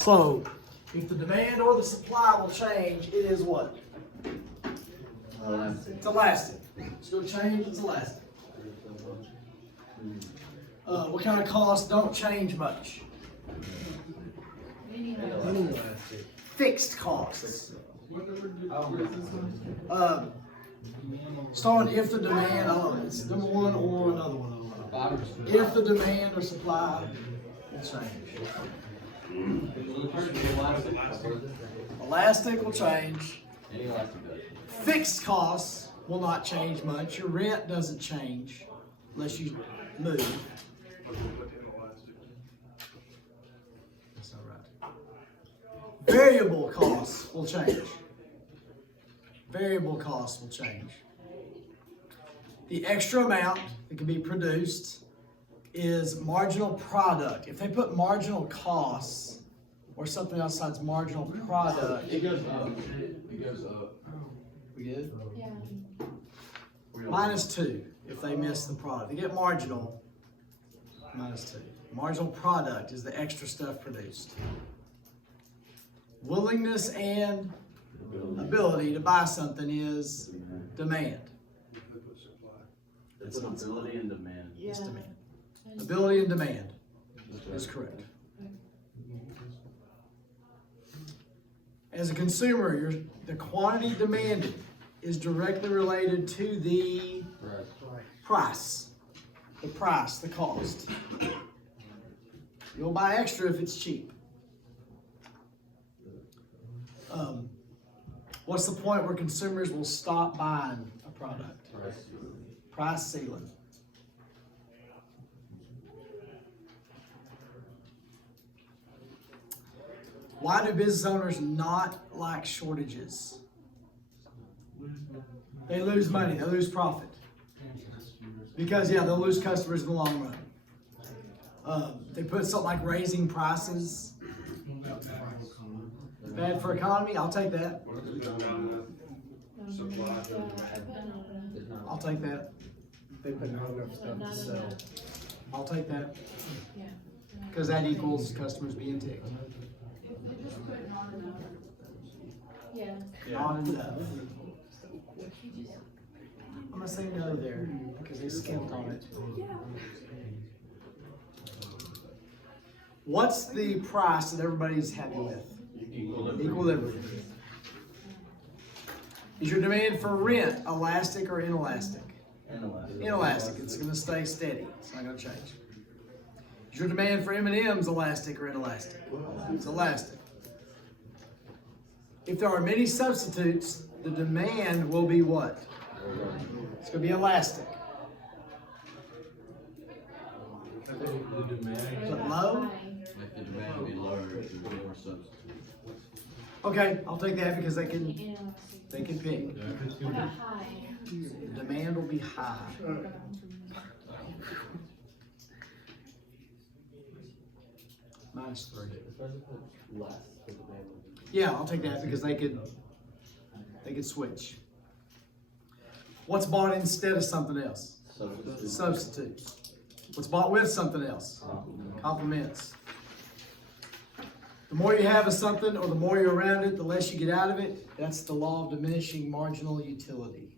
So, if the demand or the supply will change, it is what? It's elastic. It's going to change, it's elastic. What kind of costs don't change much? Fixed costs. Starting if the demand, it's number one or another one. If the demand or supply will change. Elastic will change. Fixed costs will not change much. Your rent doesn't change unless you move. That's not right. Variable costs will change. Variable costs will change. The extra amount that can be produced is marginal product. If they put marginal costs or something else besides marginal product, it goes up. It goes up. We good? Yeah. -2 if they miss the product. They get marginal, -2. Marginal product is the extra stuff produced. Willingness and ability to buy something is demand. It's ability and demand. It's demand. Ability and demand is correct. As a consumer, the quantity demanded is directly related to the price. The price, the cost. You'll buy extra if it's cheap. What's the point where consumers will stop buying a product? Price ceiling. Why do business owners not like shortages? They lose money, they lose profit. Because, they'll lose customers in the long run. They put something like raising prices. Bad for economy, I'll take that. I'll take that. They put not enough stuff to sell. I'll take that. Because that equals customers being ticked. Yeah. Not enough. I'm gonna say no there because they skimped on it. What's the price that everybody's happy with? Equilibrium. Is your demand for rent elastic or inelastic? Inelastic. It's going to stay steady. It's not going to change. Is your demand for M&Ms elastic or inelastic? It's elastic. If there are many substitutes, the demand will be what? It's going to be elastic. The demand. Is it low? Like the demand will be lower if there's more substitutes. Okay, I'll take that because they can pick. What about high? The demand will be high. -3. Yeah, I'll take that because they could switch. What's bought instead of something else? Substitutes. What's bought with something else? Complements. The more you have of something or the more you're around it, the less you get out of it. That's the law of diminishing marginal utility.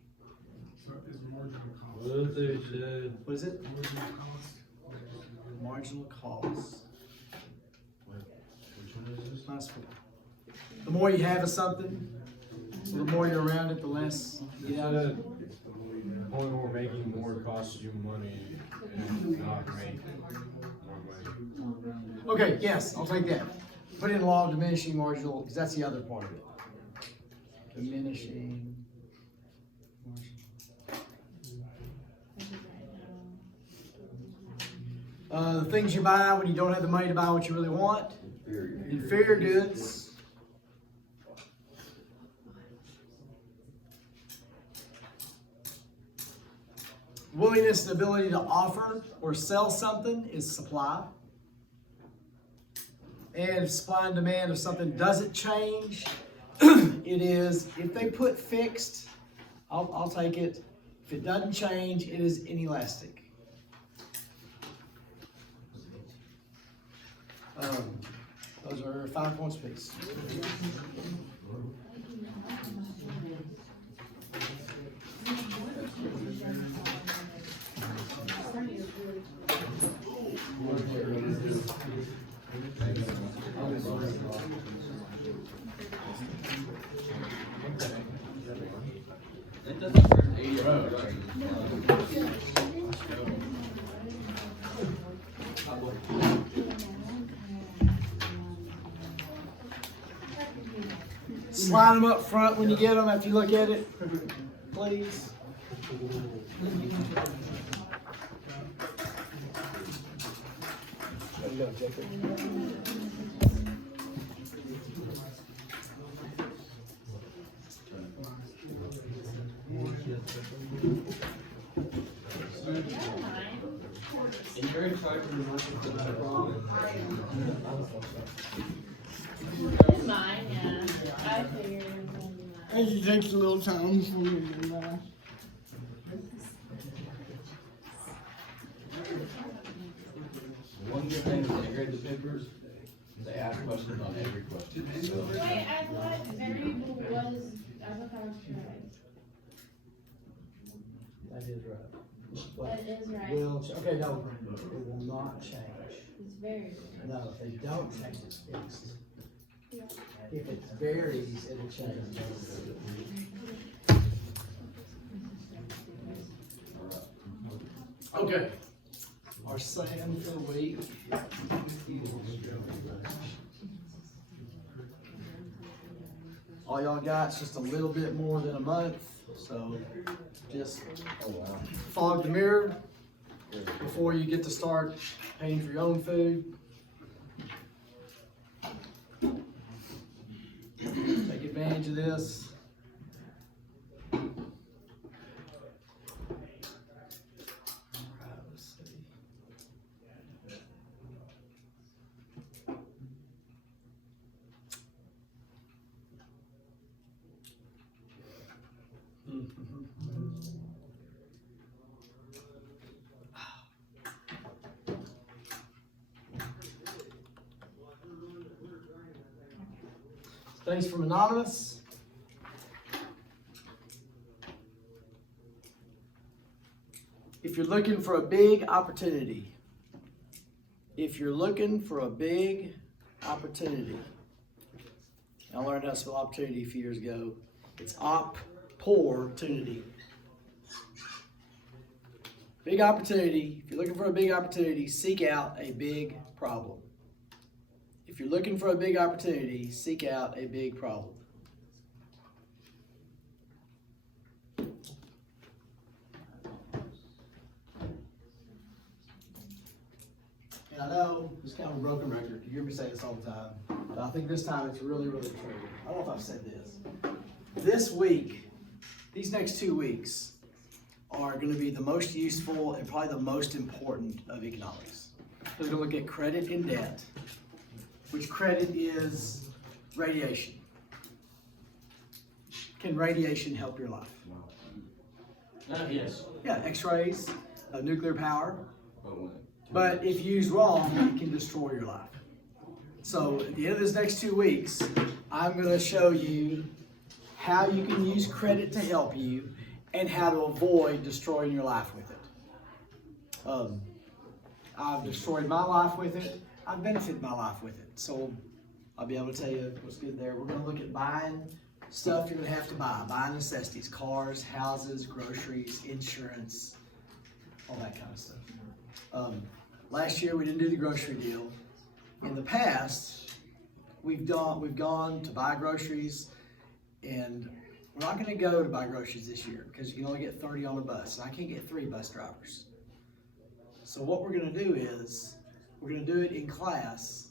What is it? Marginal cost. Nice one. The more you have of something, the more you're around it, the less you get out of it. The point where making more costs you money and not make more money. Okay, yes, I'll take that. Put in law of diminishing marginal, because that's the other part of it. Diminishing marginal. The things you buy when you don't have the money to buy what you really want. Inferior goods. Willingness and ability to offer or sell something is supply. And if supply and demand of something doesn't change, it is, if they put fixed, I'll take it. If it doesn't change, it is inelastic. Those are 5 points apiece. That doesn't hurt 80 Slide them up front when you get them after you look at it, please. There you go, Jacob. It's mine, yeah. I figured it was gonna be mine. It just takes a little time for me to do that. One good thing is they grade the papers, they ask questions on every question. So, Wait, I thought variable was, I thought that was correct. That is right. That is right. Okay, no, it will not change. It's variable. No, if they don't change, it's fixed. If it varies, it'll change. Okay. Our second for the week. All y'all got is just a little bit more than a month, so just fog the mirror before you get to start paying for your own food. Take advantage of this. Let's see. Thanks from Anonymous. If you're looking for a big opportunity, I learned how to spell opportunity a few years ago. It's op-portunity. Big opportunity. If you're looking for a big opportunity, seek out a big problem. If you're looking for a big opportunity, seek out a big problem. And I know it's kind of a broken record. You hear me say this all the time. But I think this time it's really, really true. I don't know if I've said this. This week, these next 2 weeks are going to be the most useful and probably the most important of economics. We're going to look at credit and debt, which credit is radiation. Can radiation help your life? yes. Yeah, x-rays, nuclear power. Oh, But if used wrong, it can destroy your life. So at the end of this next 2 weeks, I'm going to show you how you can use credit to help you and how to avoid destroying your life with it. I've destroyed my life with it. I've benefited my life with it. So I'll be able to tell you what's good there. We're going to look at buying stuff you're going to have to buy. Buying necessities, cars, houses, groceries, insurance, all that kind of stuff. Last year we didn't do the grocery deal. In the past, we've gone to buy groceries, and we're not going to go to buy groceries this year because you can only get 30 on a bus, and I can't get 3 bus drivers. So what we're going to do is we're going to do it in class.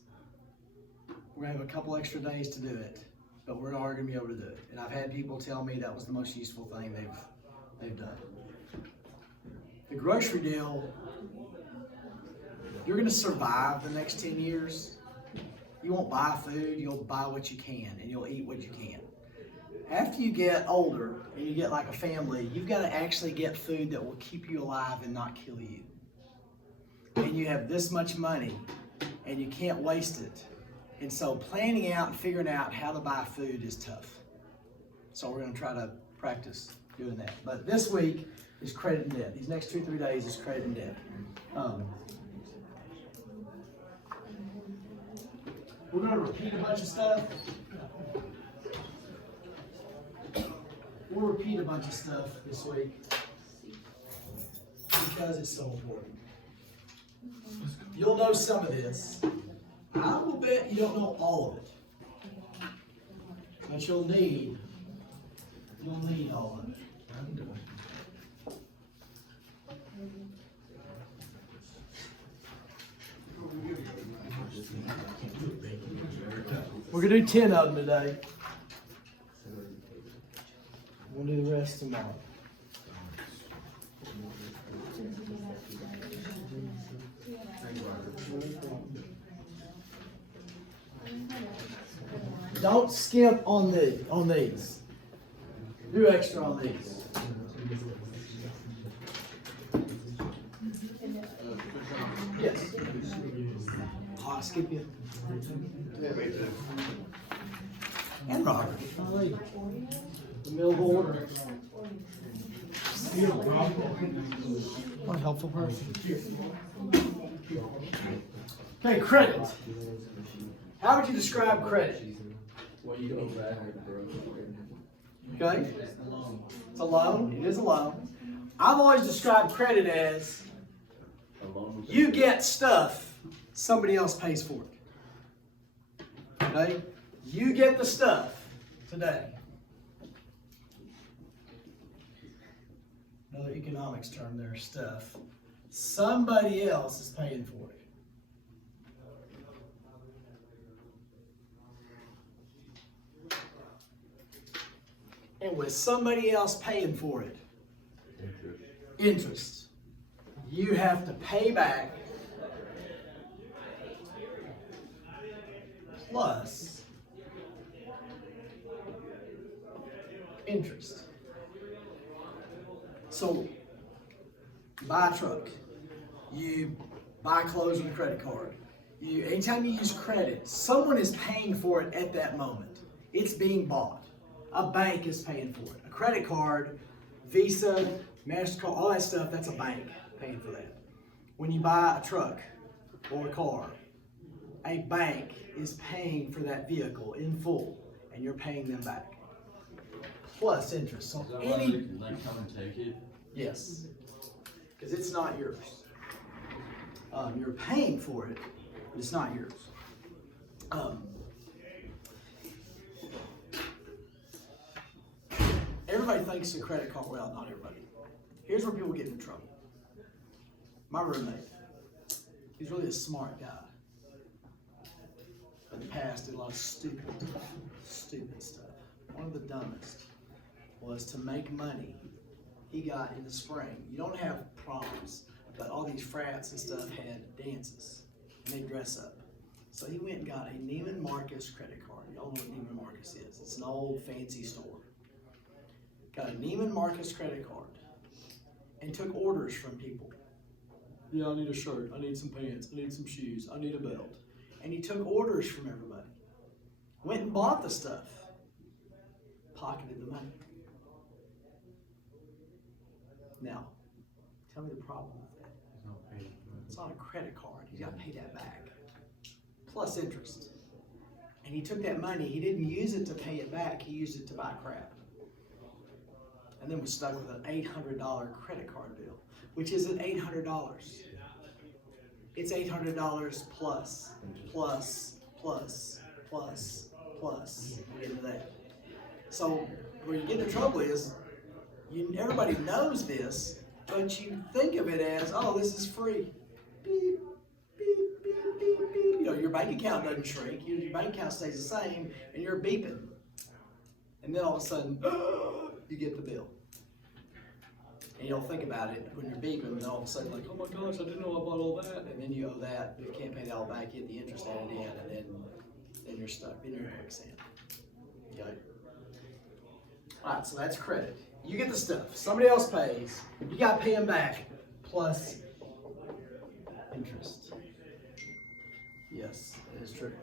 We're going to have a couple extra days to do it, but we're not going to be able to do it. And I've had people tell me that was the most useful thing they've done. The grocery deal. You're going to survive the next 10 years. You won't buy food, you'll buy what you can, and you'll eat what you can. After you get older and you get like a family, you've got to actually get food that will keep you alive and not kill you. And you have this much money, and you can't waste it. And so planning out and figuring out how to buy food is tough. So we're gonna try to practice doing that. But this week is credit and debt. These next 2-3 days is credit and debt. We're gonna repeat a bunch of stuff. We'll repeat a bunch of stuff this week because it's so important. You'll know some of this. I will bet you don't know all of it. But you'll need all of it. We're gonna do 10 of them today. We'll do the rest tomorrow. Don't skimp on these. Do extra on these. Yes. Oh, I skip you. And Robert. The middle of order. What a helpful person. Okay, credit. How would you describe credit? Okay? It's a loan. It is a loan. I've always described credit as you get stuff, somebody else pays for it. Okay? You get the stuff today. Another economics term there, stuff. Somebody else is paying for it. And with somebody else paying for it, interest, you have to pay back plus interest. So, you buy a truck, you buy clothes with a credit card. Anytime you use credit, someone is paying for it at that moment. It's being bought. A bank is paying for it. A credit card, Visa, MasterCard, all that stuff, that's a bank paying for that. When you buy a truck or a car, a bank is paying for that vehicle in full, and you're paying them back. Plus interest. So any... Can they come and take it? Yes. Because it's not yours. You're paying for it, but it's not yours. Everybody thinks a credit card, well, not everybody. Here's where people get into trouble. My roommate, he's really a smart guy. In the past, did a lot of stupid stuff. One of the dumbest was to make money. He got in the spring. You don't have proms, but all these frats and stuff had dances, and they dress up. So he went and got a Neiman Marcus credit card. Y'all know what Neiman Marcus is. It's an old fancy store. Got a Neiman Marcus credit card and took orders from people. Yeah, I need a shirt. I need some pants. I need some shoes. I need a belt. And he took orders from everybody. Went and bought the stuff. Pocketed the money. Now, tell me the problem with that. It's on a credit card. He's got to pay that back. Plus interest. And he took that money. He didn't use it to pay it back. He used it to buy crap. And then was stuck with an $800 credit card bill, which isn't $800. It's $800 plus. We'll get into that. So where you get into trouble is, everybody knows this, but you think of it as, oh, this is free. Beep, beep, beep, beep, beep. You know, your bank account doesn't shrink. Your bank account stays the same, and you're beeping. And then all of a sudden, you get the bill. And you don't think about it when you're beeping, and all of a sudden, like, oh my gosh, I didn't know I bought all that. And then you owe that, but you can't pay that all back, you get the interest added in, and then you're stuck. Then you're in quicksand. Okay? All right, so that's credit. You get the stuff. Somebody else pays. You got to pay them back plus interest. Yes, that is true.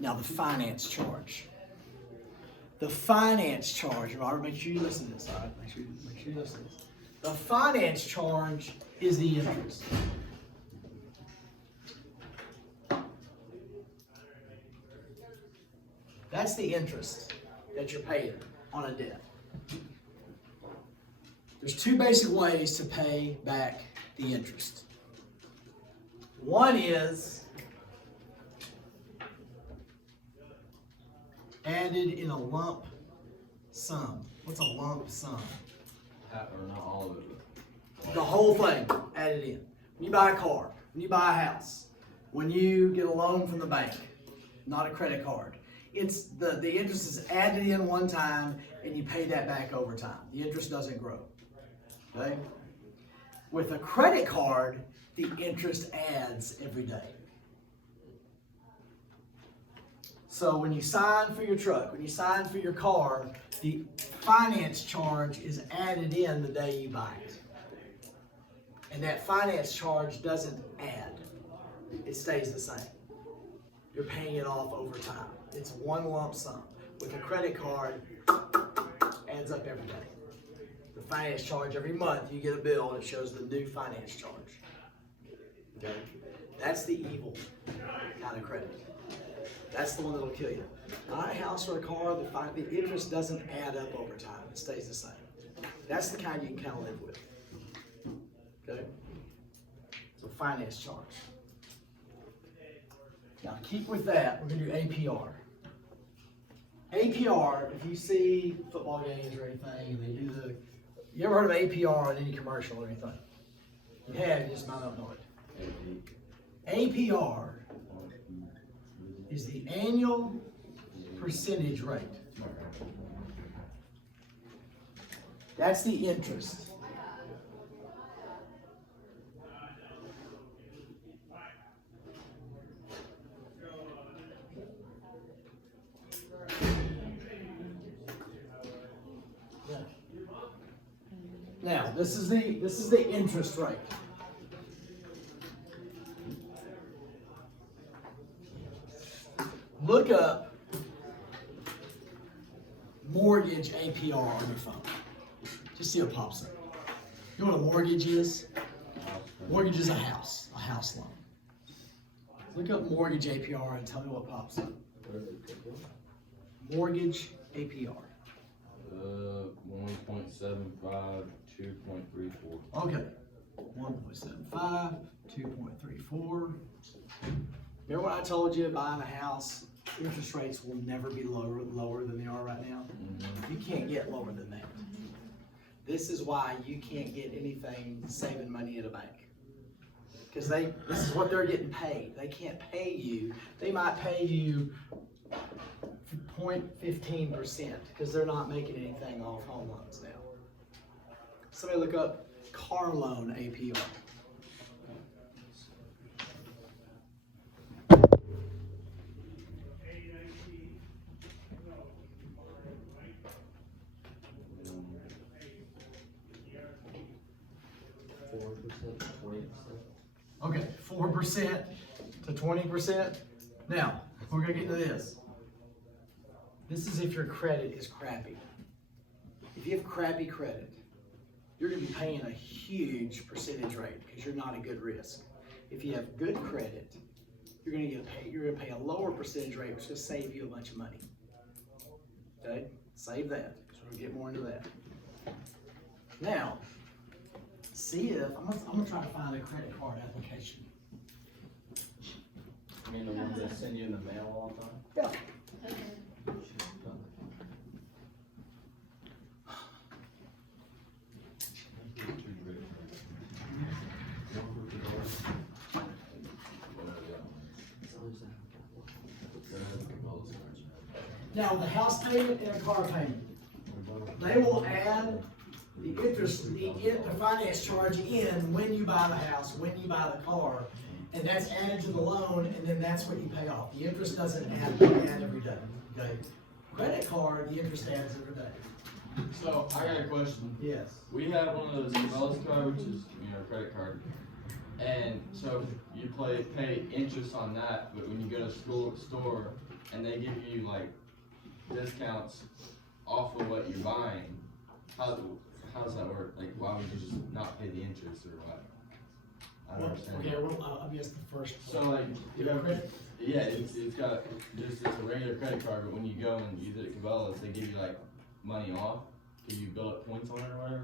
Now the finance charge. The finance charge, all right, make sure you listen to this, all right? Make sure you listen to this. The finance charge is the interest. That's the interest that you're paying on a debt. There's two basic ways to pay back the interest. One is added in a lump sum. What's a lump sum? Or not all of it. The whole thing added in. When you buy a car, when you buy a house, when you get a loan from the bank, not a credit card, it's the interest is added in one time and you pay that back over time. The interest doesn't grow. Okay? With a credit card, the interest adds every day. So when you sign for your truck, when you sign for your car, the finance charge is added in the day you buy it. And that finance charge doesn't add. It stays the same. You're paying it off over time. It's one lump sum. With a credit card, adds up every day. The finance charge, every month you get a bill and it shows the new finance charge. Okay? That's the evil kind of credit. That's the one that'll kill you. Not a house or a car, the interest doesn't add up over time. It stays the same. That's the kind you can kind of live with. Okay? So finance charge. Now keep with that, we're going to do APR. APR, if you see football games or anything, and they do you ever heard of APR on any commercial or anything? You have, you just might not know it. APR is the annual percentage rate. That's the interest. Now, this is the interest rate. Look up mortgage APR on your phone. Just see what pops up. You know what a mortgage is? Mortgage is a house loan. Look up mortgage APR and tell me what pops up. Mortgage APR. 1.75, 2.34. Okay. 1.75, 2.34. Remember when I told you buying a house, interest rates will never be lower than they are right now? You can't get lower than that. This is why you can't get anything saving money at a bank. Because this is what they're getting paid. They can't pay you. They might pay you 0.15% because they're not making anything off home loans now. Somebody look up car loan APR. Okay, 4% to 20%. Now, we're gonna get into this. This is if your credit is crappy. If you have crappy credit, you're gonna be paying a huge percentage rate because you're not a good risk. If you have good credit, you're gonna pay a lower percentage rate, which is gonna save you a bunch of money. Okay, save that. So we'll get more into that. Now, see if I'm gonna try to find a credit card application. I mean the ones that send you in the mail all the time? Yeah. Now, the house payment and a car payment, they will add the interest, the finance charge in when you buy the house, when you buy the car, and that's added to the loan, and then that's what you pay off. The interest doesn't add every day. Okay? Credit card, the interest adds every day. So I got a question. Yes. We have one of those Wells card, which is credit card. And so you pay interest on that, but when you go to store and they give you like discounts off of what you're buying, how does that work? Like, why would you just not pay the interest or what? I don't understand. Okay, well, I guess the first. So like, You have credit? yeah, it's got just it's a regular credit card, but when you go and use it at Cabela's, they give you like money off. Can you build up points on it or whatever?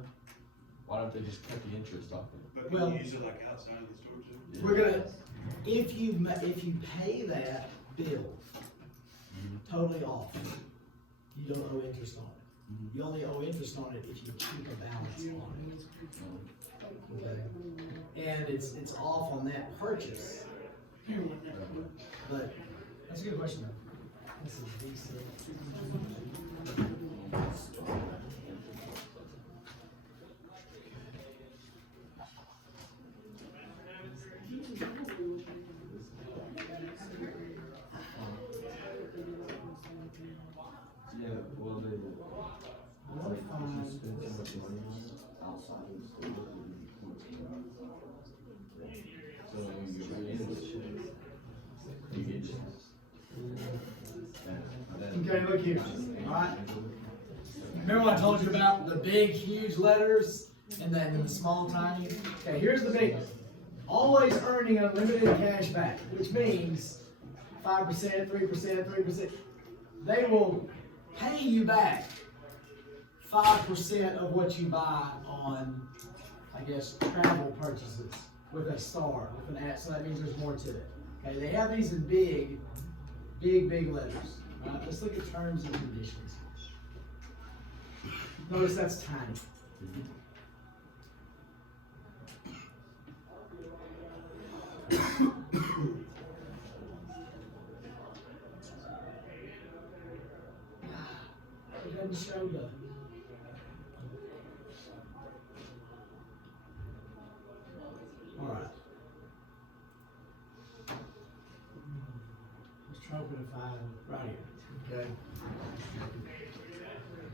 Why don't they just cut the interest off it? But Well- can you use it like outside of the store too? We're gonna, if you pay that bill totally off, you don't owe interest on it. You only owe interest on it if you keep a balance on it. Okay? And it's off on that purchase, but That's a good question though. this is decent. Yeah, well, they So when you bring in the shit, you get Okay, look here, alright? Remember what I told you about the big, huge letters and then the small, tiny? Okay, here's the big one. Always earning unlimited cash back, which means 5%, 3%, 3%. They will pay you back 5% of what you buy on, I guess, travel purchases with a star, with an at, so that means there's more to it. Okay, they have these in big letters. Let's look at terms and conditions. Notice that's tiny. It doesn't show the. All right. Let's try to find right here. Okay.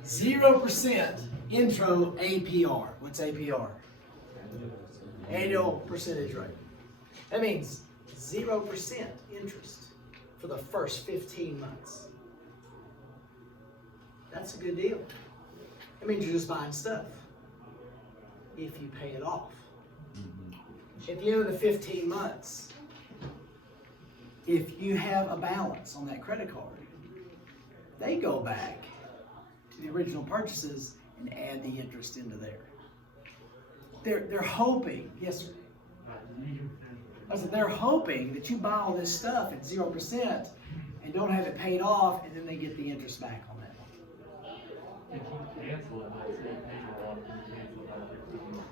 0% intro APR. What's APR? Annual percentage rate. That means 0% interest for the first 15 months. That's a good deal. That means you're just buying stuff if you pay it off. At the end of the 15 months, if you have a balance on that credit card, they go back to the original purchases and add the interest into there. They're hoping, yes sir. I said they're hoping that you buy all this stuff at 0% and don't have it paid off, and then they get the interest back on that one. If you cancel it, let's say you pay a lot, you cancel it after 3 months.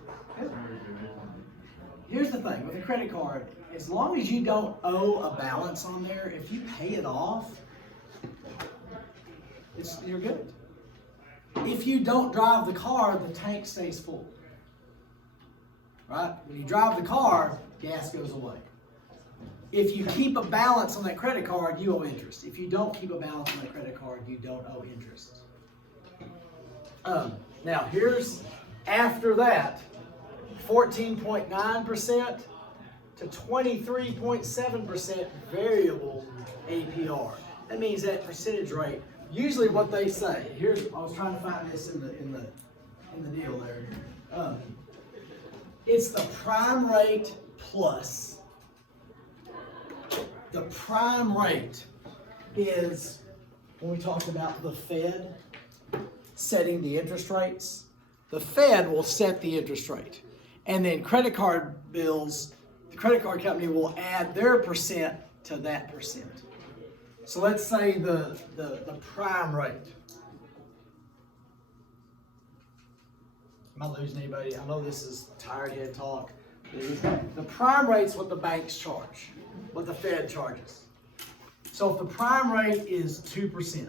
Here's the thing with a credit card, as long as you don't owe a balance on there, if you pay it off, you're good. If you don't drive the car, the tank stays full. Right? When you drive the car, gas goes away. If you keep a balance on that credit card, you owe interest. If you don't keep a balance on that credit card, you don't owe interest. Now here's, after that, 14.9% to 23.7% variable APR. That means that percentage rate. Usually what they say, here's, I was trying to find this in the deal there. It's the prime rate plus. The prime rate is when we talked about the Fed setting the interest rates. The Fed will set the interest rate. And then credit card bills, the credit card company will add their percent to that percent. So let's say the prime rate. Am I losing anybody? I know this is tired head talk. The prime rate's what the banks charge, what the Fed charges. So if the prime rate is 2%,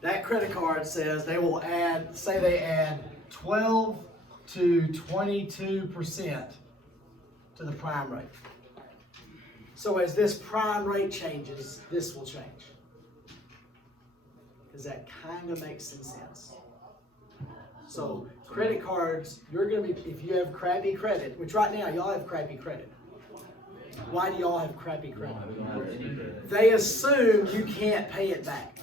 that credit card says they will add, say they add 12 to 22% to the prime rate. So as this prime rate changes, this will change. Does that kind of make some sense? So credit cards, you're gonna be, if you have crappy credit, which right now y'all have crappy credit. Why do y'all have crappy credit? They assume you can't pay it back.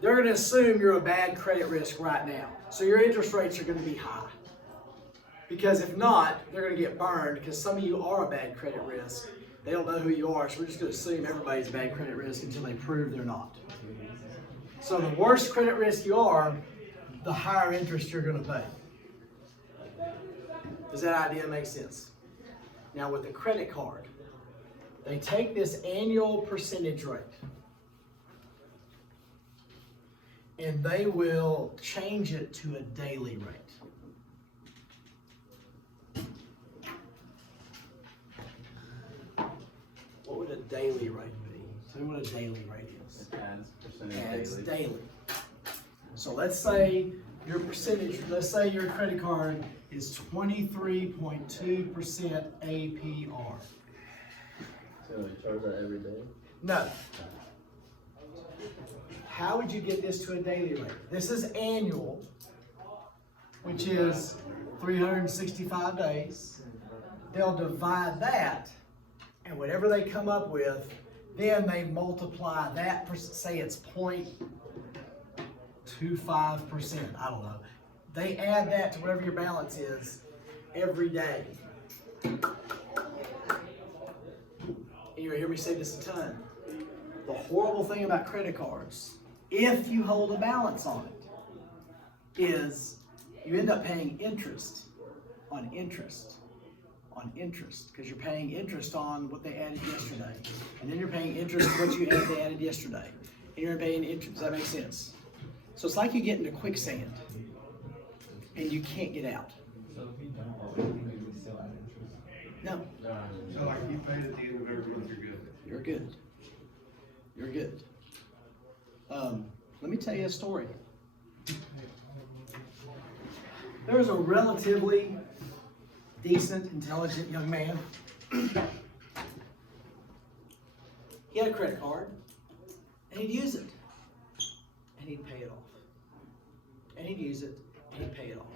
They're gonna assume you're a bad credit risk right now. So your interest rates are gonna be high. Because if not, they're gonna get burned because some of you are a bad credit risk. They don't know who you are, so we're just gonna assume everybody's a bad credit risk until they prove they're not. So the worse credit risk you are, the higher interest you're gonna pay. Does that idea make sense? Now with the credit card, they take this annual percentage rate and they will change it to a daily rate. What would a daily rate be? Tell me what a daily rate is. Adds daily. So let's say your percentage, let's say your credit card is 23.2% APR. So they charge that every day? No. How would you get this to a daily rate? This is annual, which is 365 days. They'll divide that, and whatever they come up with, then they multiply that, say it's 0.25%, I don't know. They add that to whatever your balance is every day. And you'll hear me say this a ton. The horrible thing about credit cards, if you hold a balance on it, is you end up paying interest on interest on interest, because you're paying interest on what they added yesterday. And then you're paying interest on what they added yesterday. And you're paying interest. Does that make sense? So it's like you get into quicksand and you can't get out. So if you don't owe anything, we still have interest? No. So like you paid at the end of every month, you're good. You're good. You're good. Let me tell you a story. There was a relatively decent, intelligent young man. He had a credit card, and he'd use it, and he'd pay it off. And he'd use it, and he'd pay it off.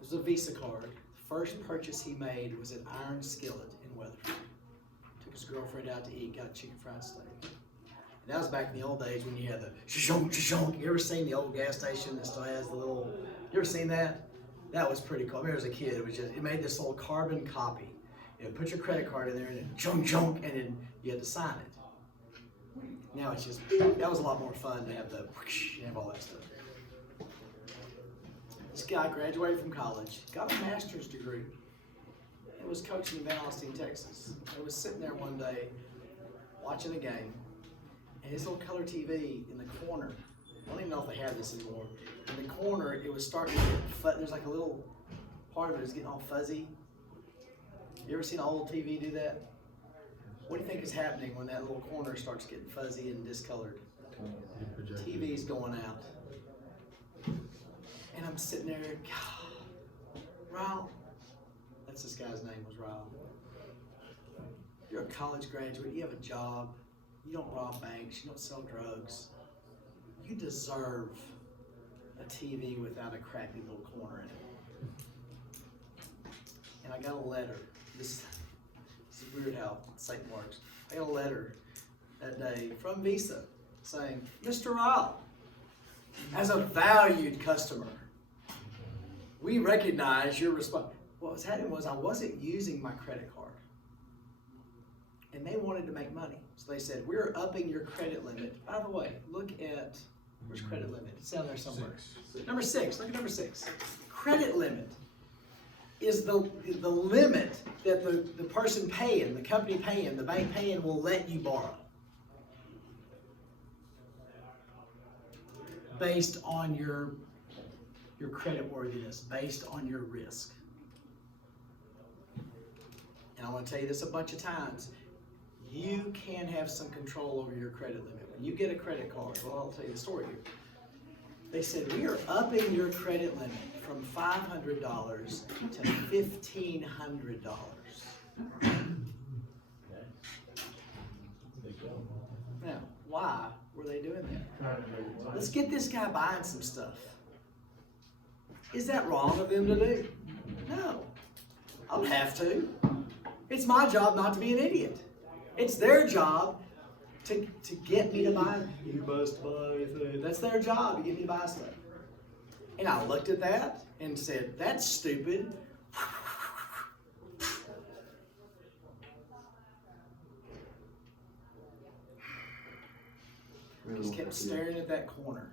It was a Visa card. The first purchase he made was an iron skillet in Weatherford. Took his girlfriend out to eat, got a chicken fried steak. And that was back in the old days when you had the shishonk, shishonk. You ever seen the old gas station that still has the little, you ever seen that? That was pretty cool. I remember as a kid, it made this little carbon copy. You put your credit card in there and it junk, and then you had to sign it. Now it's just, that was a lot more fun to have have all that stuff. This guy graduated from college, got a master's degree, and was coaching in Van Alstyne, Texas. I was sitting there one day watching a game, and his little color TV in the corner, I don't even know if they have this anymore. In the corner, it was starting to get, there's like a little part of it is getting all fuzzy. You ever seen an old TV do that? What do you think is happening when that little corner starts getting fuzzy and discolored? TV's going out. And I'm sitting there, God, Ryle, that's this guy's name was Ryle. You're a college graduate, you have a job, you don't rob banks, you don't sell drugs. You deserve a TV without a crappy little corner in it. And I got a letter. This is weird how Satan works. I got a letter that day from Visa saying, Mr. Ryle, as a valued customer, we recognize your response. What was happening was I wasn't using my credit card. And they wanted to make money. So they said, we're upping your credit limit. By the way, look at, where's credit limit? It's down there somewhere. Number 6, look at number 6. Credit limit is the limit that the person paying, the company paying, the bank paying will let you borrow. Based on your credit worthiness, based on your risk. And I want to tell you this a bunch of times. You can have some control over your credit limit. When you get a credit card, well, I'll tell you the story here. They said, we are upping your credit limit from $500 to $1,500. Now, why were they doing that? let's get this guy buying some stuff. Is that wrong of them to do? No. I don't have to. It's my job not to be an idiot. It's their job to get me to buy. You must buy things. That's their job, to get me to buy stuff. And I looked at that and said, that's stupid. I just kept staring at that corner.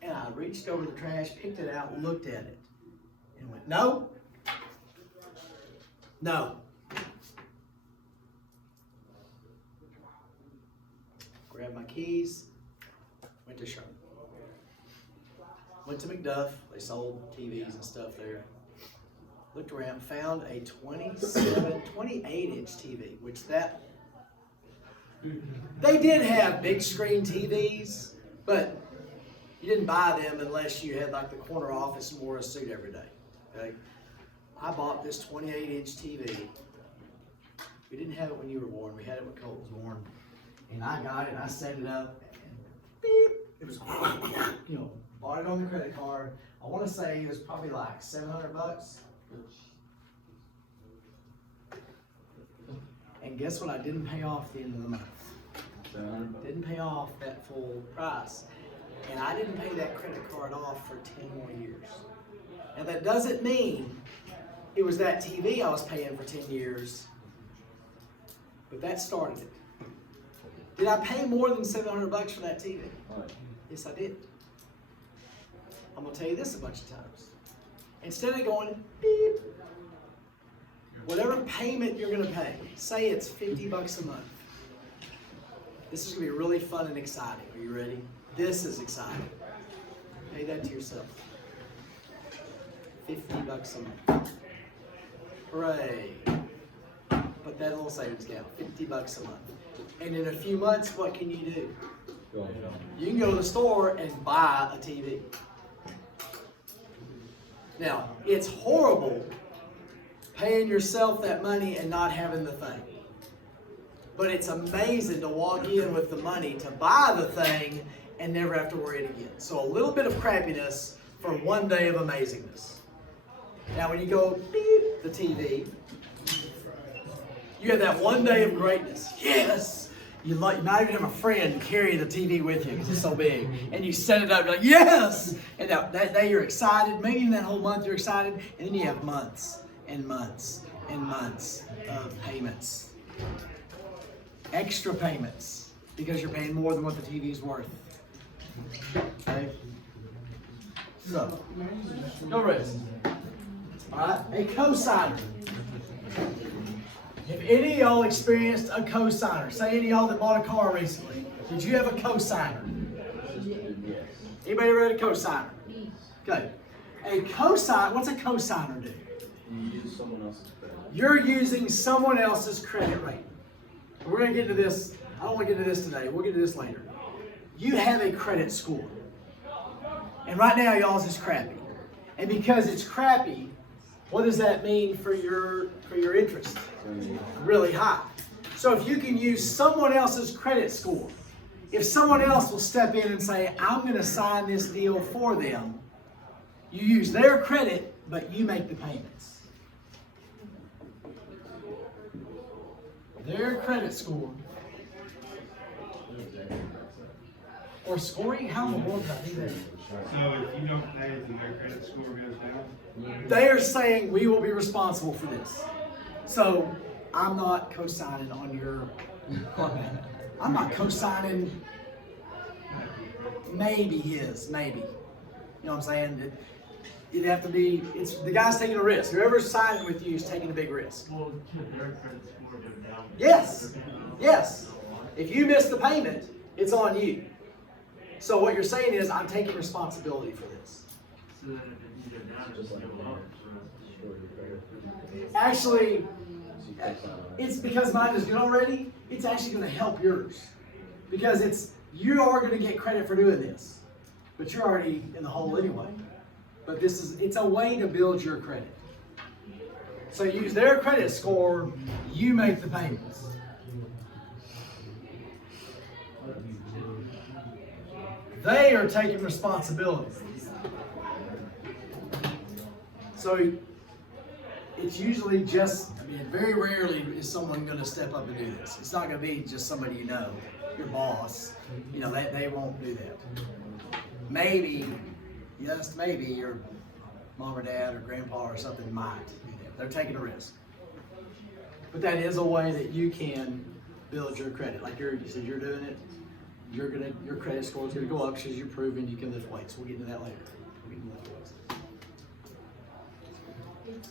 And I reached over the trash, picked it out, looked at it, and went, no. No. Grabbed my keys, went to Sherman. Went to McDuff, they sold TVs and stuff there. Looked around, found a 28-inch TV, which they did have big screen TVs, but you didn't buy them unless you had like the corner office and wore a suit every day, okay? I bought this 28-inch TV. We didn't have it when you were born, we had it when Colt was born. And I got it and I set it up and beep, it was, you know, bought it on the credit card. I want to say it was probably like $700. And guess what I didn't pay off at the end of the month? Didn't pay off that full price. And I didn't pay that credit card off for 10 more years. Now that doesn't mean it was that TV I was paying for 10 years, but that started it. Did I pay more than $700 for that TV? Yes, I did. I'm gonna tell you this a bunch of times. Instead of going beep, whatever payment you're gonna pay, say it's $50 a month. This is gonna be really fun and exciting. Are you ready? This is exciting. Pay that to yourself. $50 a month. Hooray. Put that little savings account, $50 a month. And in a few months, what can you do? You can go to the store and buy a TV. Now, it's horrible paying yourself that money and not having the thing. But it's amazing to walk in with the money to buy the thing and never have to worry it again. So a little bit of crappiness for one day of amazingness. Now when you go beep the TV, you have that one day of greatness. Yes! You might even have a friend carry the TV with you because it's so big. And you set it up, you're like, yes! And that day you're excited. Maybe in that whole month you're excited. And then you have months and months and months of payments. Extra payments because you're paying more than what the TV is worth. Okay? So, no risk. Alright? A cosigner. If any of y'all experienced a cosigner, say any of y'all that bought a car recently, did you have a cosigner? Anybody ever had a cosigner? Okay. A cosigner, what's a cosigner do? You use someone else's credit. You're using someone else's credit rating. We're going to get to this. I don't want to get to this today. We'll get to this later. You have a credit score. And right now, y'all's is crappy. And because it's crappy, what does that mean for your interest? Really high. So if you can use someone else's credit score, if someone else will step in and say, I'm going to sign this deal for them, you use their credit, but you make the payments. Their credit score. Or scoring? How in the world did I do that? So if you don't pay, then their credit score goes down? They are saying we will be responsible for this. So I'm not co-signing on your car payment. I'm not co-signing maybe his, maybe. You know what I'm saying? It'd have to be, it's the guy's taking a risk. Whoever's signing with you is taking a big risk. Well, could their credit score go down? Yes, yes. If you miss the payment, it's on you. So what you're saying is, I'm taking responsibility for this. So then if it can go down, just go up. Actually, it's because mine is good already, it's actually going to help yours. Because you are going to get credit for doing this. But you're already in the hole anyway. But it's a way to build your credit. So use their credit score, you make the payments. They are taking responsibility. So it's usually just, I mean, very rarely is someone going to step up and do this. It's not going to be just somebody you know, your boss. You know, they won't do that. Maybe, yes, maybe your mom or dad or grandpa or something might do that. They're taking a risk. But that is a way that you can build your credit. Like you said, you're doing it. Your credit score is gonna go up because you're proving you can lift weights. We'll get into that later. We'll get into lift weights.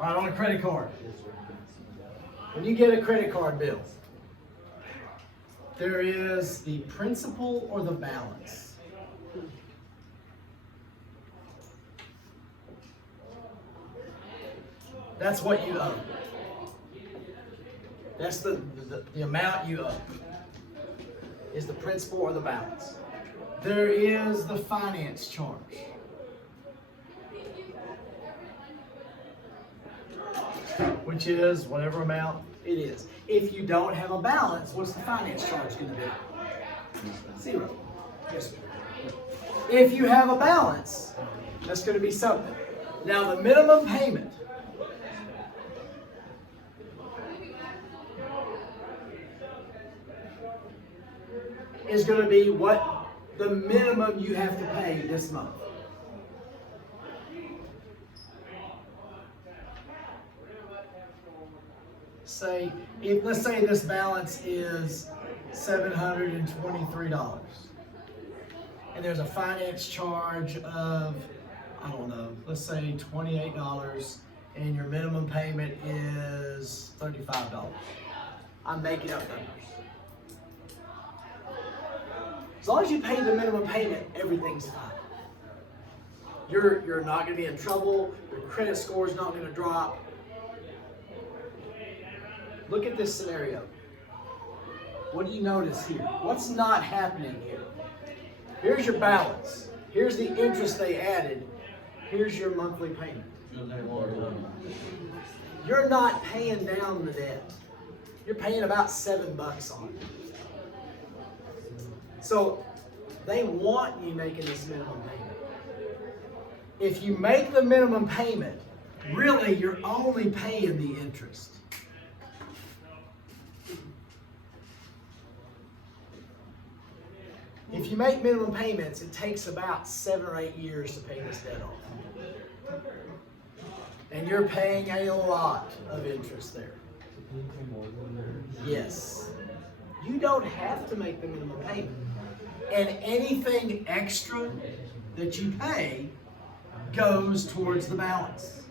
All right, on a credit card. When you get a credit card bill, there is the principal or the balance. That's what you owe. That's the amount you owe. Is the principal or the balance. There is the finance charge. Which is whatever amount it is. If you don't have a balance, what's the finance charge going to be? 0. Yes, sir. If you have a balance, that's going to be something. Now the minimum payment is going to be what the minimum you have to pay this month. Let's say this balance is $723, and there's a finance charge of, I don't know, let's say $28, and your minimum payment is $35. I'm making up numbers. As long as you pay the minimum payment, everything's fine. You're not going to be in trouble. Your credit score is not going to drop. Look at this scenario. What do you notice here? What's not happening here? Here's your balance. Here's the interest they added. Here's your monthly payment. You're not paying down the debt. You're paying about $7 on it. So they want you making this minimum payment. If you make the minimum payment, really you're only paying the interest. If you make minimum payments, it takes about 7 or 8 years to pay this debt off. And you're paying a lot of interest there. Yes. You don't have to make the minimum payment. And anything extra that you pay goes towards the balance.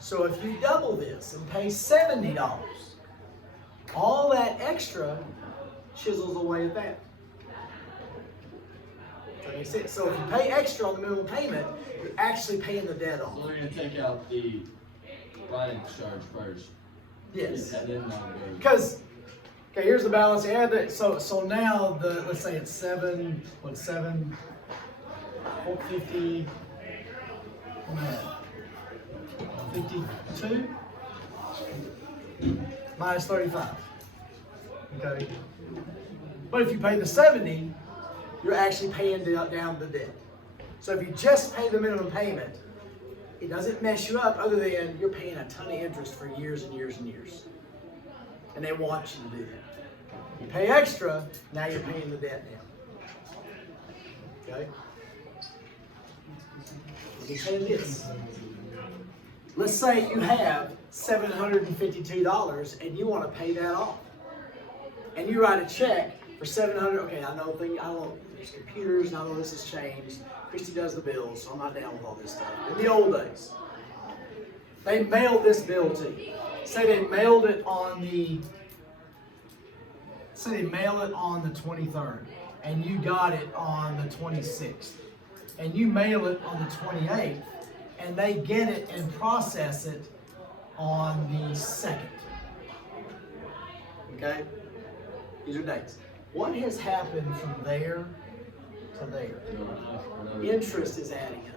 So if you double this and pay $70, all that extra chisels away at that. Does that make sense? So if you pay extra on the minimum payment, you're actually paying the debt off. So we're going to take out the finance charge first. Yes. And then not go. Because, okay, here's the balance. Add that. So now let's say it's 450. 52 minus 35. Okay. But if you pay the 70, you're actually paying down the debt. So if you just pay the minimum payment, it doesn't mess you up other than you're paying a ton of interest for years and years and years. And they want you to do that. You pay extra, now you're paying the debt down. Okay? Let me tell you this. Let's say you have $752 and you want to pay that off. And you write a check for $700. Okay, I know there's computers, and I know this has changed. Christy does the bills, so I'm not down with all this stuff. In the old days, they mailed this bill to you. Say they mailed it on the 23rd, and you got it on the 26th, and you mail it on the 28th, and they get it and process it on the 2nd. Okay? These are dates. What has happened from there to there? Interest is adding up.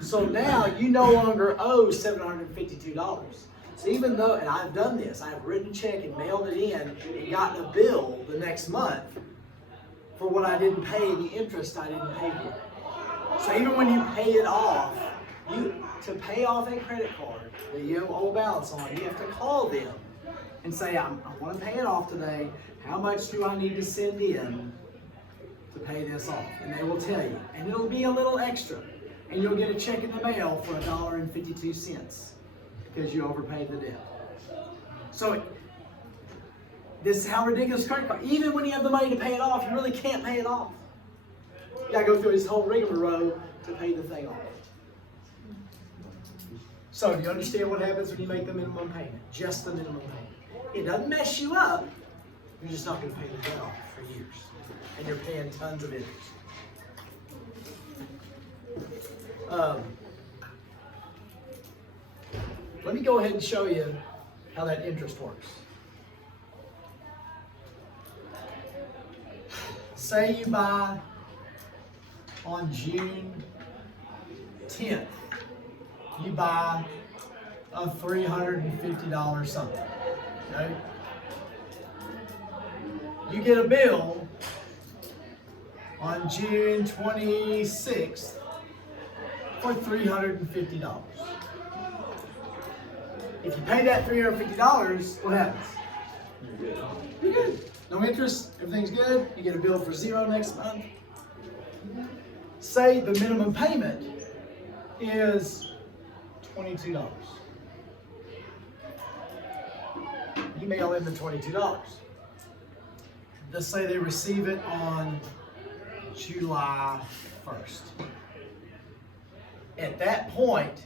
So now you no longer owe $752. So even though, and I've done this, I've written a check and mailed it in and gotten a bill the next month for what I didn't pay, the interest I didn't pay for. So even when you pay it off, to pay off a credit card that you have old balance on, you have to call them and say, I want to pay it off today. How much do I need to send in to pay this off? And they will tell you. And it'll be a little extra. And you'll get a check in the mail for $1.52 because you overpaid the debt. So this is how ridiculous credit card. Even when you have the money to pay it off, you really can't pay it off. You gotta go through this whole rigmarole to pay the thing off. So do you understand what happens when you make the minimum payment? Just the minimum payment. It doesn't mess you up. You're just not going to pay the debt off for years. And you're paying tons of interest. Let me go ahead and show you how that interest works. Say you buy on June 10th, you buy a $350 something, okay? You get a bill on June 26th for $350. If you pay that $350, what happens? You're good. No interest, everything's good. You get a bill for $0 next month. Say the minimum payment is $22. You mail in the $22. Let's say they receive it on July 1st. At that point,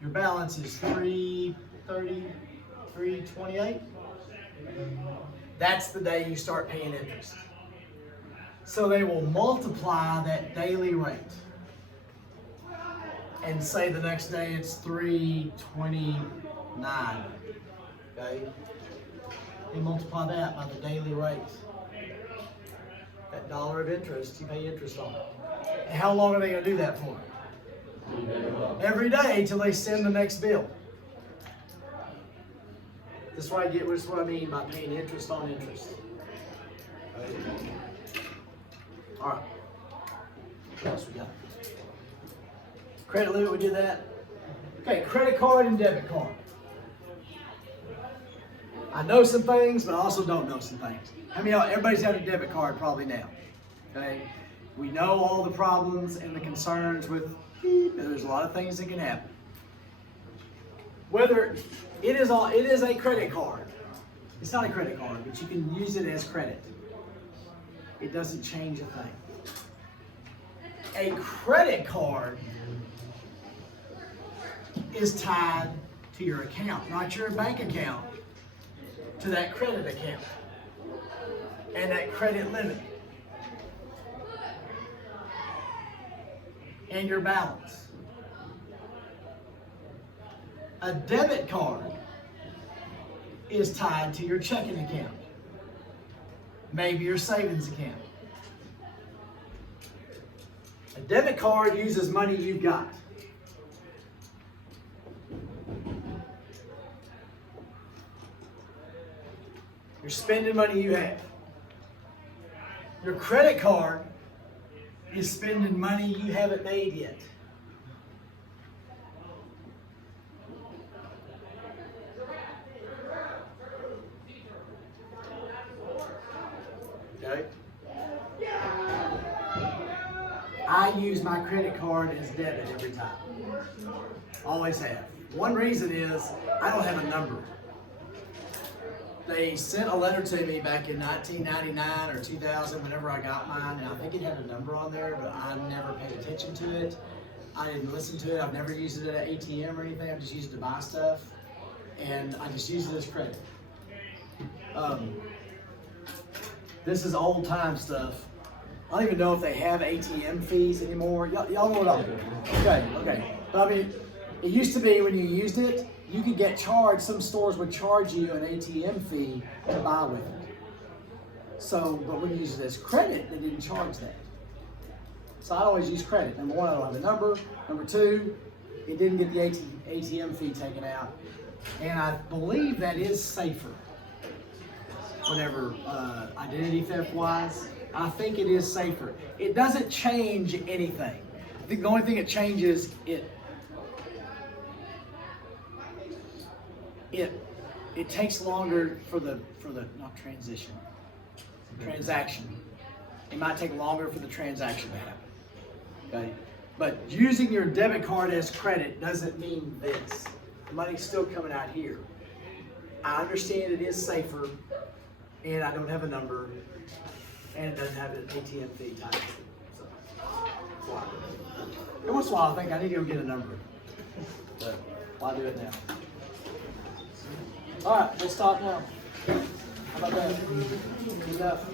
your balance is $330, $328. That's the day you start paying interest. So they will multiply that daily rate and say the next day it's $329. Okay? They multiply that by the daily rate. That $1 of interest, you pay interest on it. And how long are they going to do that for? Every day till they send the next bill. This is what I mean by paying interest on interest. All right. What else we got? Credit limit, we did that. Okay, credit card and debit card. I know some things, but I also don't know some things. How many of y'all, everybody's had a debit card probably now. Okay? We know all the problems and the concerns with there's a lot of things that can happen. Whether it is a credit card. It's not a credit card, but you can use it as credit. It doesn't change a thing. A credit card is tied to your account, not your bank account, to that credit account and that credit limit and your balance. A debit card is tied to your checking account, maybe your savings account. A debit card uses money you've got. You're spending money you have. Your credit card is spending money you haven't made yet. Okay? I use my credit card as debit every time. Always have. One reason is I don't have a number. They sent a letter to me back in 1999 or 2000 whenever I got mine, and I think it had a number on there, but I never paid attention to it. I didn't listen to it. I've never used it at an ATM or anything. I've just used it to buy stuff, and I just use it as credit. This is old time stuff. I don't even know if they have ATM fees anymore. Y'all know what I'm doing. Okay. But I mean, it used to be when you used it, you could get charged, some stores would charge you an ATM fee to buy with it. So, but when you use it as credit, they didn't charge that. So I'd always use credit. Number one, I don't have a number. Number two, it didn't get the ATM fee taken out. And I believe that is safer. Whatever, identity theft wise, I think it is safer. It doesn't change anything. I think the only thing it changes, it takes longer for the not transition, transaction. It might take longer for the transaction to happen. Okay? But using your debit card as credit doesn't mean this. The money's still coming out here. I understand it is safer, and I don't have a number, and it doesn't have an ATM fee tied to it. So, that's why. Every once in a while I think I need to go get a number. But I'll do it now. Alright, we'll stop now. How about that? Keep it up.